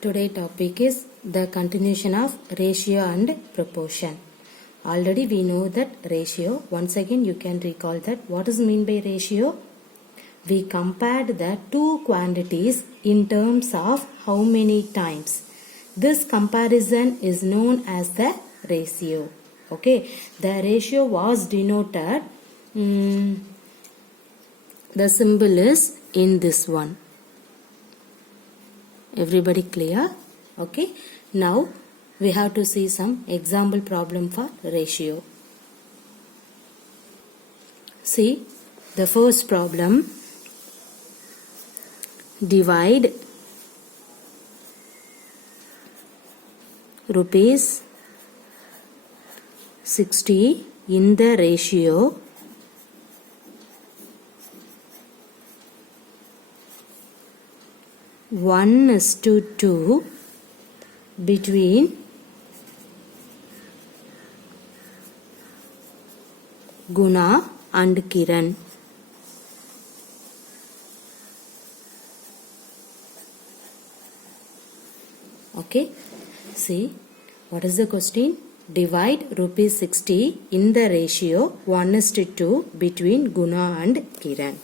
Today topic is the continuation of ratio and proportion. Already we know that ratio. Once again you can recall that. What is mean by ratio? We compared the two quantities in terms of how many times. This comparison is known as the ratio. Okay, the ratio was denoted. The symbol is in this one. Everybody clear? Okay. Now we have to see some example problem for ratio. See the first problem. Divide rupees 60 in the ratio 1:2 between Guna and Kiran. Okay, see what is the question? Divide rupees 60 in the ratio 1:2 between Guna and Kiran.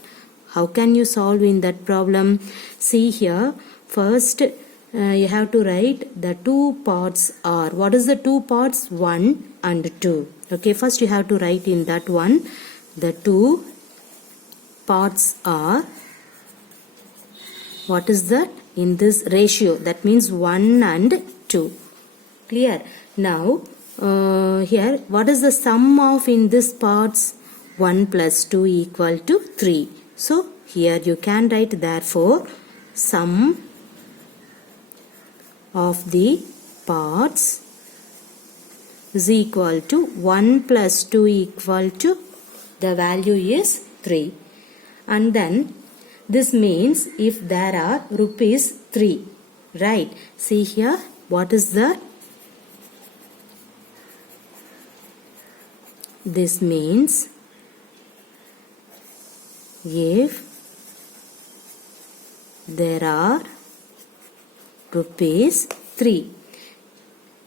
How can you solve in that problem? See here, first you have to write the two parts are. What is the two parts? 1 and 2. Okay, first you have to write in that one. The two parts are. What is that? In this ratio, that means 1 and 2. Clear? Now, here, what is the sum of in this parts? 1 plus 2 equal to 3. So, here you can write therefore sum of the parts is equal to 1 plus 2 equal to the value is 3. And then this means if there are rupees 3, right? See here, what is that? This means if there are rupees 3,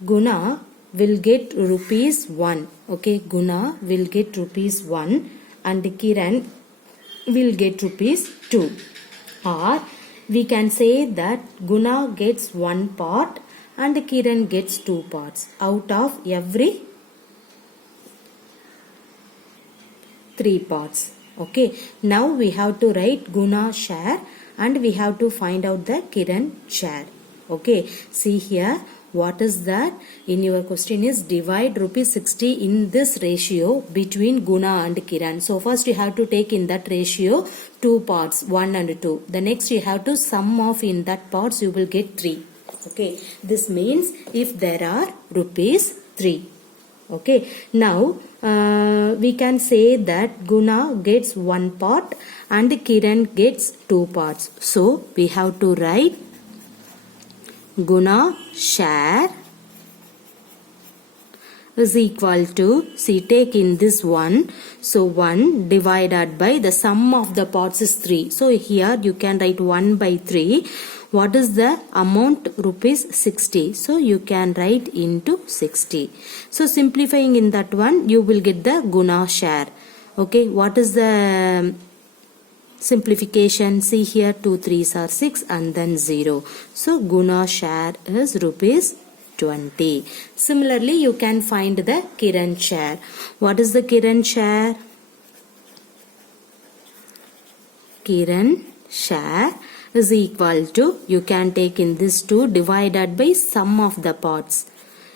Guna will get rupees 1. Okay, Guna will get rupees 1 and Kiran will get rupees 2. Or we can say that Guna gets 1 part and Kiran gets 2 parts out of every 3 parts. Okay, now we have to write Guna share and we have to find out the Kiran share. Okay, see here, what is that? In your question is divide rupees 60 in this ratio between Guna and Kiran. So first you have to take in that ratio 2 parts, 1 and 2. The next you have to sum off in that parts, you will get 3. Okay, this means if there are rupees 3. Okay, now we can say that Guna gets 1 part and Kiran gets 2 parts. So we have to write Guna share is equal to, see, take in this one. So 1 divided by the sum of the parts is 3. So here you can write 1 by 3. What is the amount? Rupees 60. So you can write into 60. So simplifying in that one, you will get the Guna share. Okay, what is the simplification? See here, 2 3s are 6 and then 0. So Guna share is rupees 20. Similarly, you can find the Kiran share. What is the Kiran share? Kiran share is equal to, you can take in this 2 divided by sum of the parts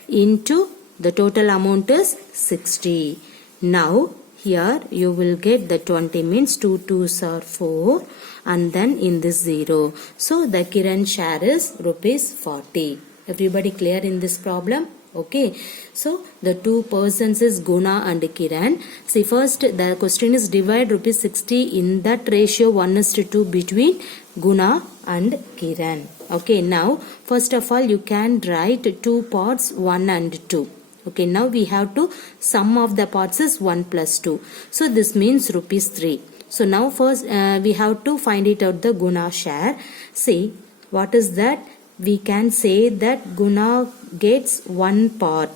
into the total amount is 60. Now here you will get the 20 means 2 2s are 4 and then in this 0. So the Kiran share is rupees 40. Everybody clear in this problem? Okay, so the two persons is Guna and Kiran. See, first the question is divide rupees 60 in that ratio 1:2 between Guna and Kiran. Okay, now first of all you can write 2 parts 1 and 2. Okay, now we have to sum of the parts is 1 plus 2. So this means rupees 3. So now first we have to find it out the Guna share. See what is that? we can say that Guna gets one part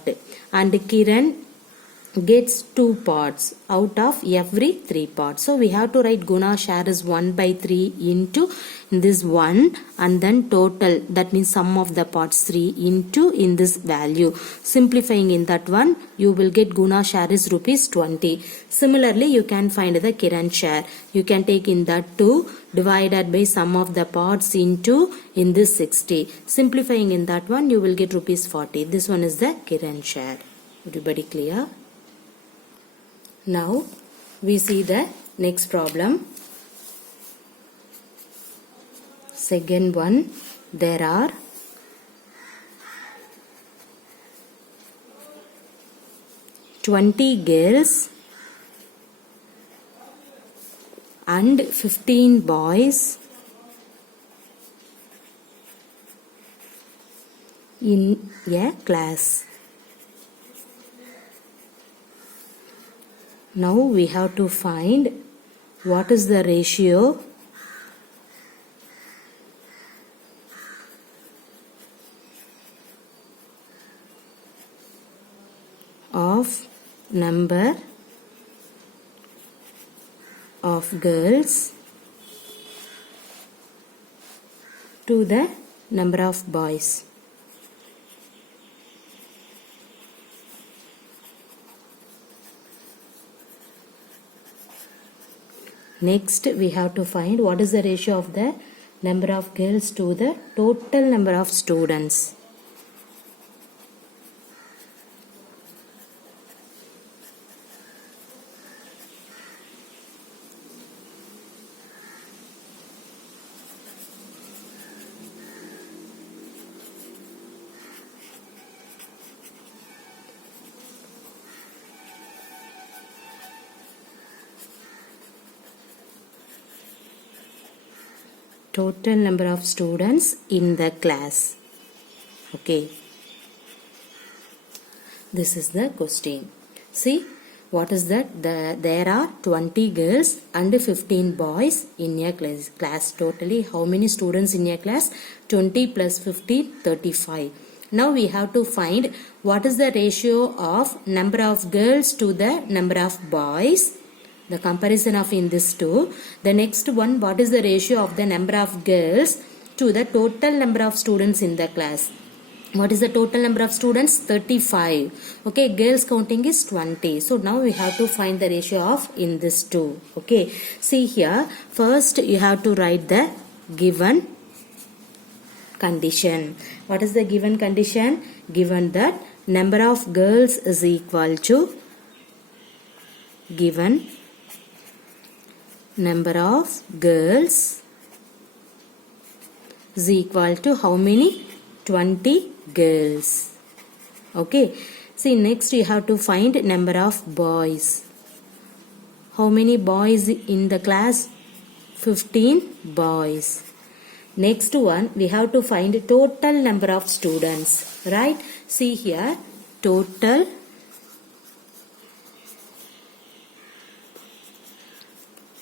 and Kiran gets 2 parts out of every 3 parts. So we have to write Guna share is 1 by 3 into this 1 and then total, that means sum of the parts 3 into in this value. Simplifying in that one, you will get Guna share is rupees 20. Similarly, you can find the Kiran share. You can take in that 2 divided by sum of the parts into in this 60. Simplifying in that one, you will get rupees 40. This one is the Kiran share. Everybody clear? Now we see the next problem. Second one, there are 20 girls and 15 boys in a class. Now we have to find what is the ratio of number of girls to the number of boys. Next, we have to find what is the ratio of the number of girls to the total number of students. Total number of students in the class. Okay. This is the question. See, what is that? There are 20 girls and 15 boys in a class. Totally, how many students in a class? 20 plus 15, 35. Now we have to find what is the ratio of number of girls to the number of boys. The comparison of in this two. The next one, what is the ratio of the number of girls to the total number of students in the class? What is the total number of students? 35. Okay, girls counting is 20. So now we have to find the ratio of in this two. Okay, see here, first you have to write the given condition. What is the given condition? Given that number of girls is equal to given number of girls is equal to how many? 20 girls. Okay. See, next you have to find number of boys. How many boys in the class? 15 boys. Next one, we have to find total number of students. Right? See here, total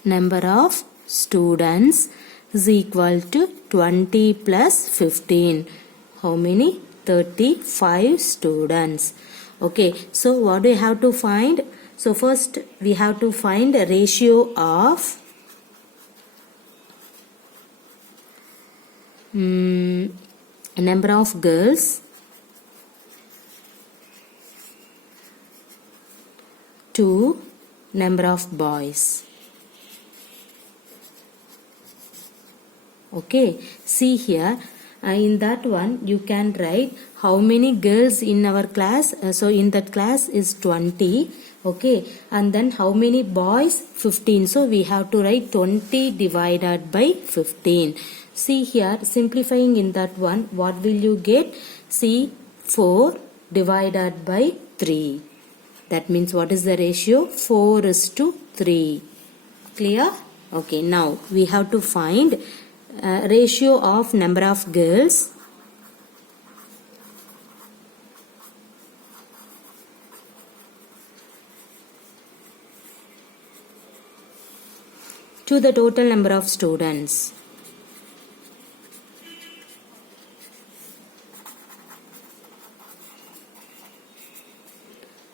number of students is equal to 20 plus 15. How many? 35 students. Okay, so what do we have to find? So first we have to find a ratio of number of girls to number of boys. Okay, see here, in that one you can write how many girls in our class. So in that class is 20. Okay, and then how many boys? 15. So we have to write 20 divided by 15. See here, simplifying in that one, what will you get? See, 4 divided by 3. That means what is the ratio? 4 is to 3. Clear? Okay, now we have to find ratio of number of girls to the total number of students.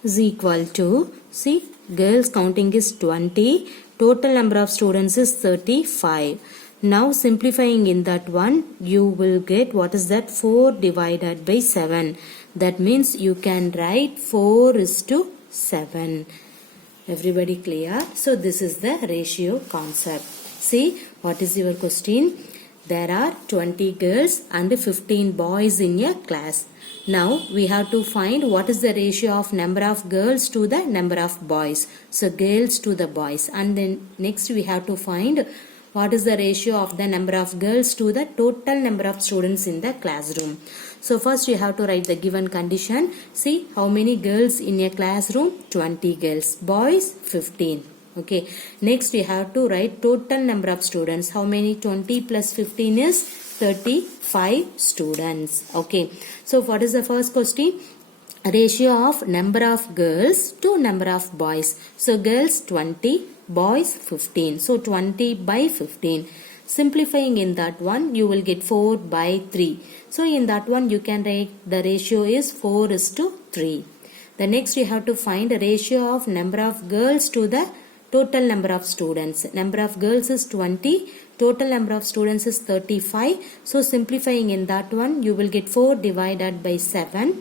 is equal to, see, girls counting is 20, total number of students is 35. Now simplifying in that one, you will get what is that, 4 divided by 7. That means you can write 4:7. Everybody clear? So this is the ratio concept. See, what is your question? There are 20 girls and 15 boys in a class. Now we have to find what is the ratio of number of girls to the number of boys. So girls to the boys, and then next we have to find what is the ratio of the number of girls to the total number of students in the classroom. So first you have to write the given condition. See, how many girls in a classroom? 20 girls. Boys 15. Okay. Next you have to write total number of students. How many? 20 plus 15 is 35 students. Okay. So what is the first question? Ratio of number of girls to number of boys. So girls 20, boys 15. So 20 by 15. Simplifying in that one, you will get 4 by 3. So in that one, you can write the ratio is 4:3. The next you have to find the ratio of number of girls to the total number of students. Number of girls is 20, total number of students is 35. So simplifying in that one, you will get 4 divided by 7.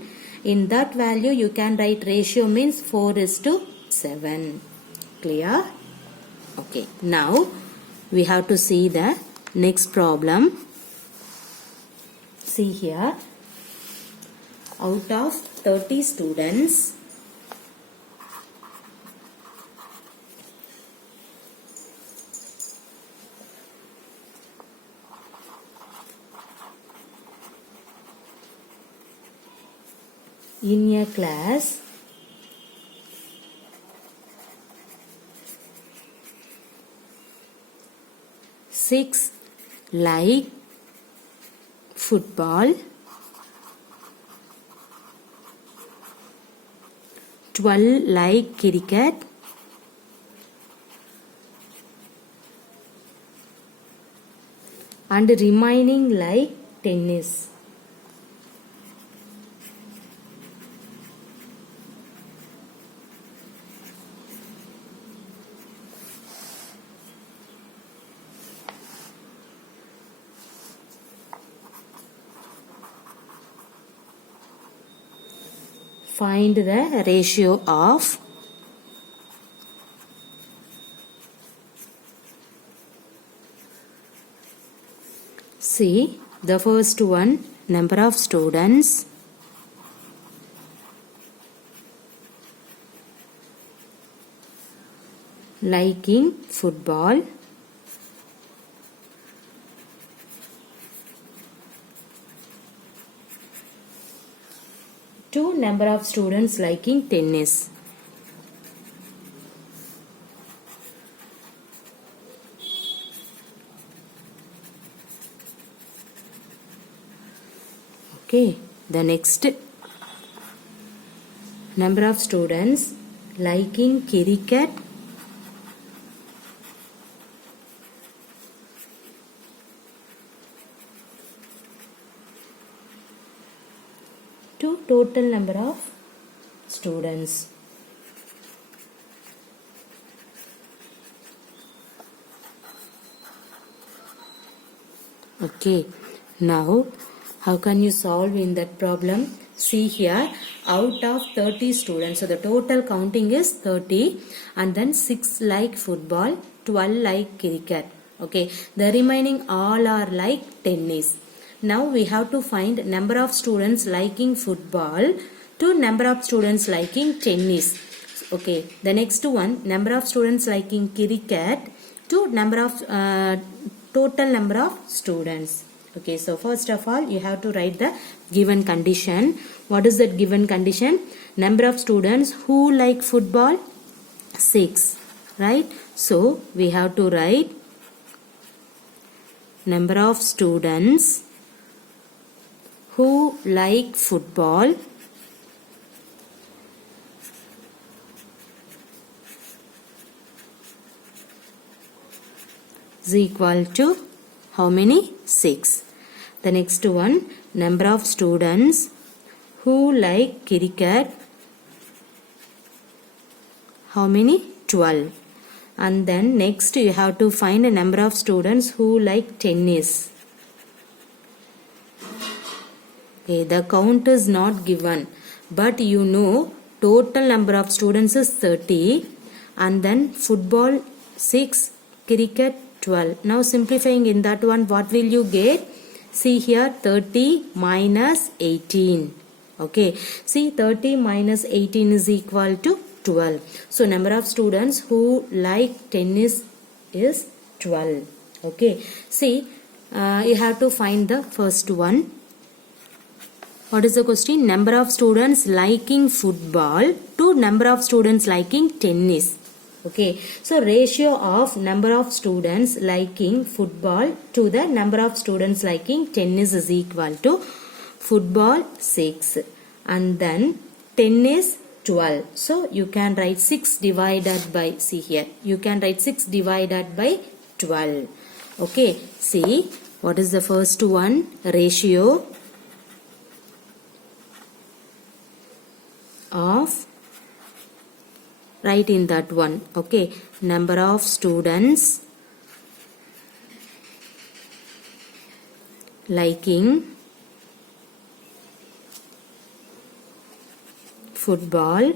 In that value, you can write ratio means 4:7. Clear? Okay. Now we have to see the next problem. See here, out of 30 students, in a class, 6 like football, 12 like cricket, and remaining like tennis. Find the ratio of see, the first one, number of students, liking football, two, number of students liking tennis. Okay, the next, number of students liking cricket, to total number of students. Okay, now how can you solve in that problem? See here, out of 30 students, so the total counting is 30, and then 6 like football, 12 like cricket. Okay, the remaining all are like tennis. Now we have to find number of students liking football to number of students liking tennis. Okay, the next one, number of students liking cricket to number of total number of students. Okay, so first of all, you have to write the given condition. What is that given condition? Number of students who like football, 6, right? So we have to write number of students who like football is equal to how many? 6. The next one, number of students who like cricket how many? 12. And then next you have to find a number of students who like tennis. Okay, the count is not given, but you know total number of students is 30, and then football 6, cricket 12. Now simplifying in that one, what will you get? See here, 30 minus 18. Okay, see 30 minus 18 is equal to 12. So number of students who like tennis is 12. Okay, see you have to find the first one. What is the question? Number of students liking football to number of students liking tennis. Okay, so ratio of number of students liking football to the number of students liking tennis is equal to football 6 and then tennis 12. So you can write 6 divided by, see here, you can write 6 divided by 12. Okay, see what is the first one? Ratio of, write in that one. Okay, number of students liking football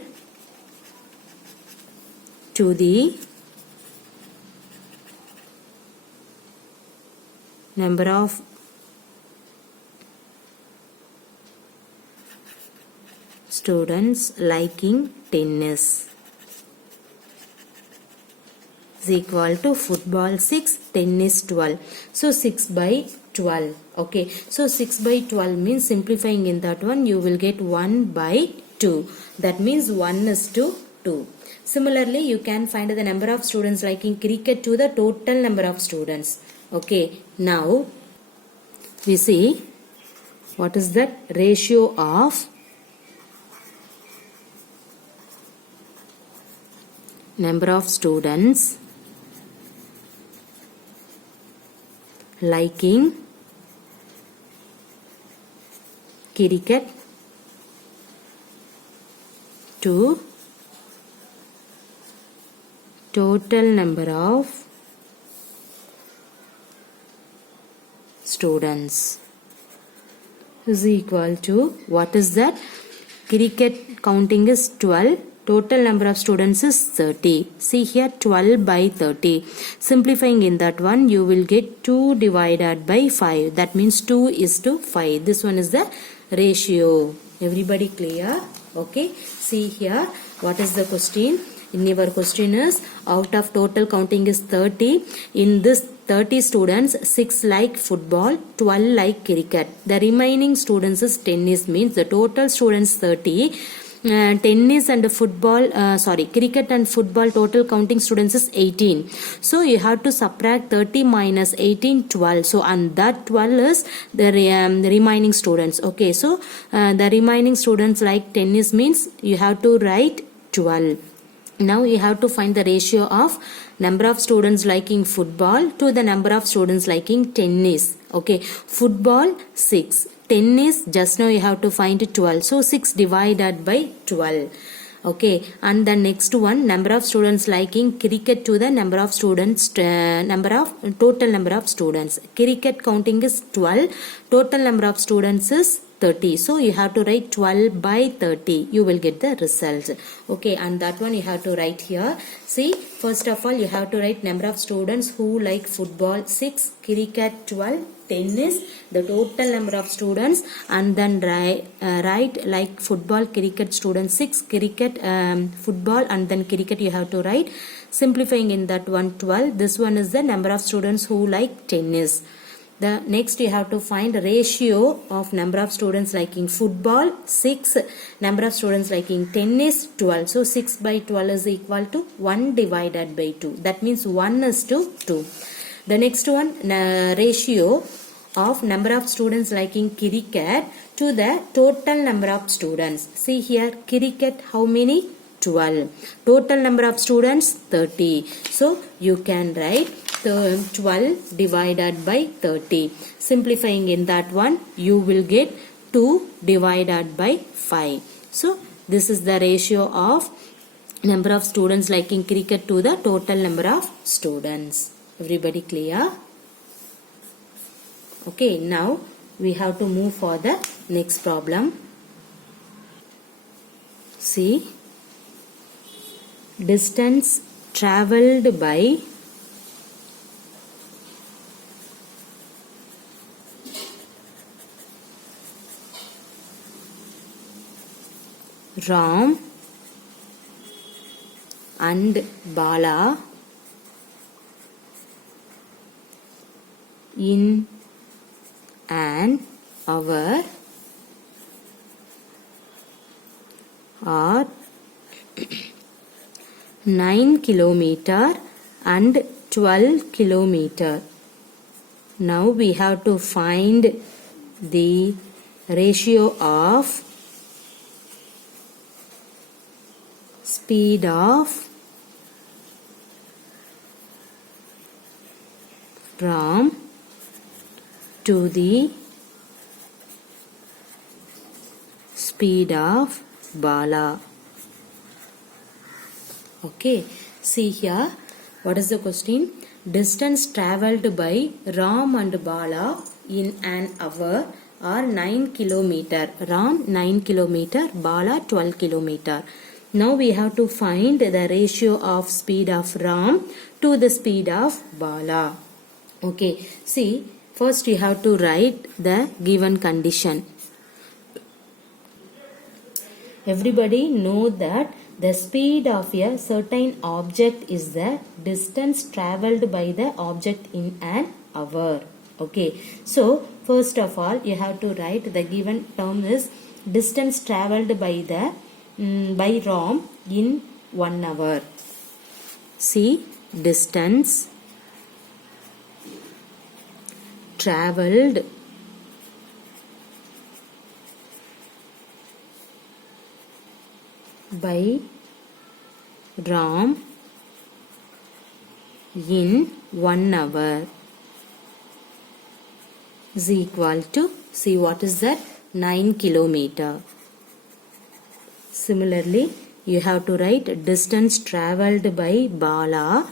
to the number of students liking tennis is equal to football 6, tennis 12. So 6 by 12. Okay, so 6 by 12 means simplifying in that one you will get 1 by 2. That means 1 is to 2. Similarly, you can find the number of students liking cricket to the total number of students. Okay, now we see what is that ratio of number of students liking cricket to total number of students is equal to, what is that? Cricket counting is 12. Total number of students is 30. See here, 12 by 30. Simplifying in that one, you will get 2 divided by 5. That means 2 is to 5. This one is the ratio. Everybody clear? Okay. See here, what is the question? In your question is, out of total counting is 30. In this 30 students, 6 like football, 12 like cricket. The remaining students is tennis, means the total students 30. Tennis and football, cricket and football total counting students is 18. So you have to subtract 30 minus 18, 12. So and that 12 is the remaining students. Okay, so the remaining students like tennis means you have to write 12. Now you have to find the ratio of number of students liking football to the number of students liking tennis. Okay, football 6. Tennis, just now you have to find 12. So 6 divided by 12. Okay, and the next one, number of students liking cricket to the number of students, total number of students. Cricket counting is 12. Total number of students is 30. So you have to write 12 by 30. You will get the result. Okay, and that one you have to write here. See, first of all, you have to write number of students who like football 6, cricket 12, tennis, the total number of students, and then write like football, cricket students 6, cricket, football, and then cricket you have to write. Simplifying in that one 12. This one is the number of students who like tennis. The next you have to find ratio of number of students liking football 6, number of students liking tennis 12. So 6 by 12 is equal to 1 divided by 2. That means 1 is to 2. The next one, ratio of number of students liking cricket to the total number of students. See here, cricket how many? 12. Total number of students 30. So you can write 12 divided by 30. Simplifying in that one, you will get 2 divided by 5. So this is the ratio of number of students liking cricket to the total number of students. Everybody clear? Okay, now we have to move for the next problem. See, distance traveled by Ram and Bala in an hour are 9 kilometer and 12 kilometer. Now we have to find the ratio of speed of Ram to the speed of Bala. Okay, see here, what is the question? Distance travelled by Ram and Bala in an hour are 9 kilometer. Ram 9 kilometer, Bala 12 kilometer. Now we have to find the ratio of speed of Ram to the speed of Bala. Okay, see, first you have to write the given condition. Everybody know that the speed of a certain object is the distance travelled by the object in an hour. Okay, so first of all you have to write the given term is distance travelled by the by Ram in 1 hour. See, distance travelled by Ram in 1 hour is equal to, see what is that, 9 kilometer. Similarly, you have to write distance travelled by Bala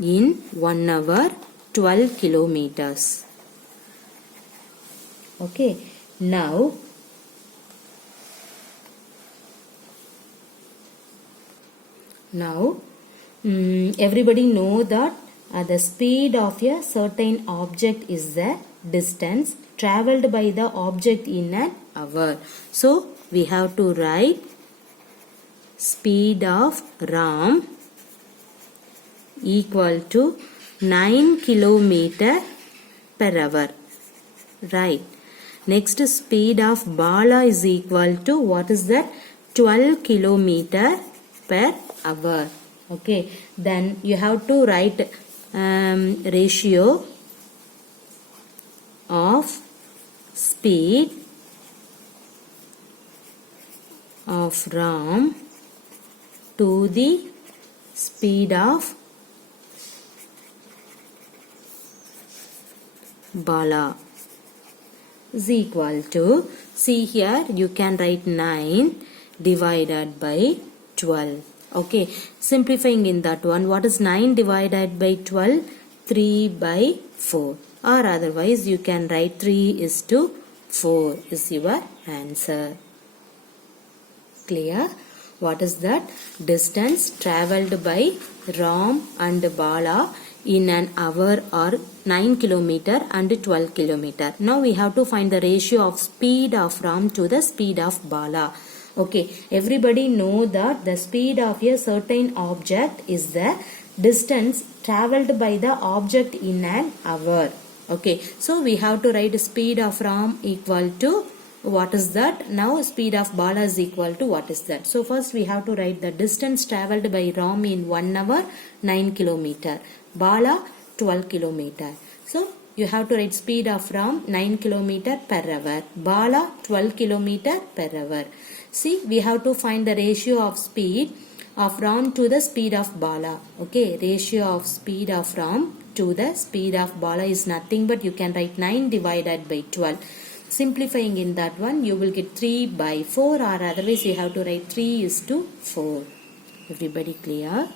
in 1 hour 12 kilometers. Okay, now everybody know that the speed of a certain object is the distance travelled by the object in an hour. So we have to write speed of Ram equal to 9 kilometer per hour. Right. Next, speed of Bala is equal to, what is that, 12 kilometer per hour. Okay, then you have to write ratio of speed of Ram to the speed of Bala is equal to, see here you can write 9 divided by 12. Okay, simplifying in that one, what is 9 divided by 12? 3 by 4, or otherwise you can write 3:4 is your answer. Clear? What is that? Distance travelled by Ram and Bala in an hour are 9 kilometer and 12 kilometer. Now we have to find the ratio of speed of Ram to the speed of Bala. Okay, everybody know that the speed of a certain object is the distance travelled by the object in an hour. Okay, so we have to write speed of Ram equal to, what is that? Now speed of Bala is equal to, what is that? So first we have to write the distance travelled by Ram in 1 hour 9 kilometer, Bala 12 kilometer. So you have to write speed of Ram 9 kilometer per hour, Bala 12 kilometer per hour. See, we have to find the ratio of speed of Ram to the speed of Bala. Okay, ratio of speed of Ram to the speed of Bala is nothing but you can write 9 divided by 12. Simplifying in that one, you will get 3 by 4, or otherwise you have to write 3 is to 4. Everybody clear?